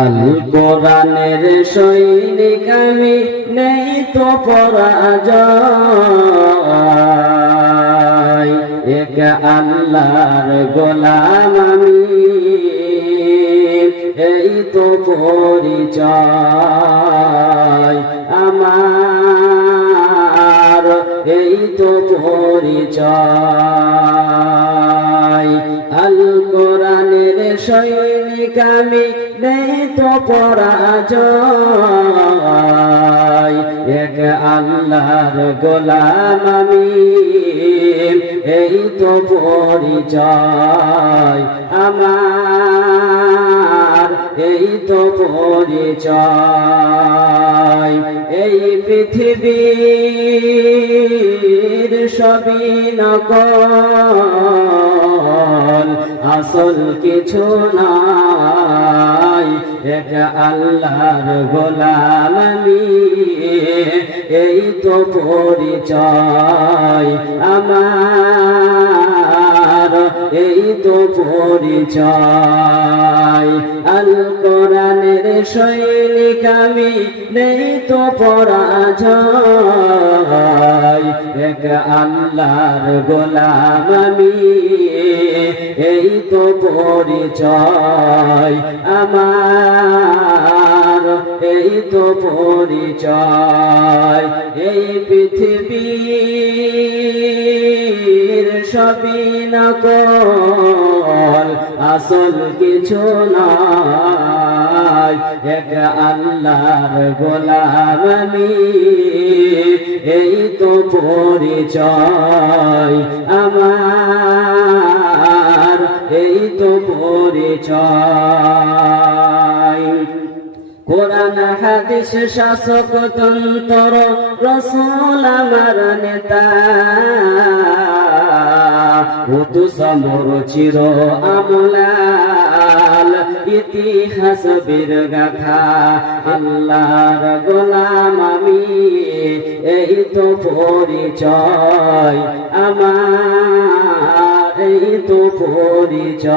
আল কোরআনের সৈনিক আমি, নেই তো পরাজয়। এক আল্লাহর গোলাম আমি, এই তো পরিচয় আমার, এই তো পরিচয়। আল কোরআনের সৈনিক আমি, নেই তো পরাজয়। এক আল্লাহর গোলাম আমি, এই তো পরিচয় আমার, এই তো পরিচয়। এই পৃথিবীর সবই নকল, আসল কিছু নাই। এক আল্লাহর গোলাম আমি, এই তো পরিচয় আমার, এই তো পরিচয়। আল কোরআনের সৈনিক আমি, নেই তো পরাজয়। এক আল্লাহর গোলাম আমি, এই তো পরিচয় আমার, এই তো পরিচয়। এই পৃথিবীর সবই নকল, আসল কিছু নাই। এক আল্লাহর গোলাম আমি, এই তো পরিচয় আমার, এই তো পরিচয়। কোরআন হাদিস শাসক তন্ত্র, রসুল আমার নেতা। সমর চির আমলাল, ইতিহাস বীর গাথা। আল্লাহর গোলাম আমি, এই তো পরিচয় আমার, এই তো পরিচয়।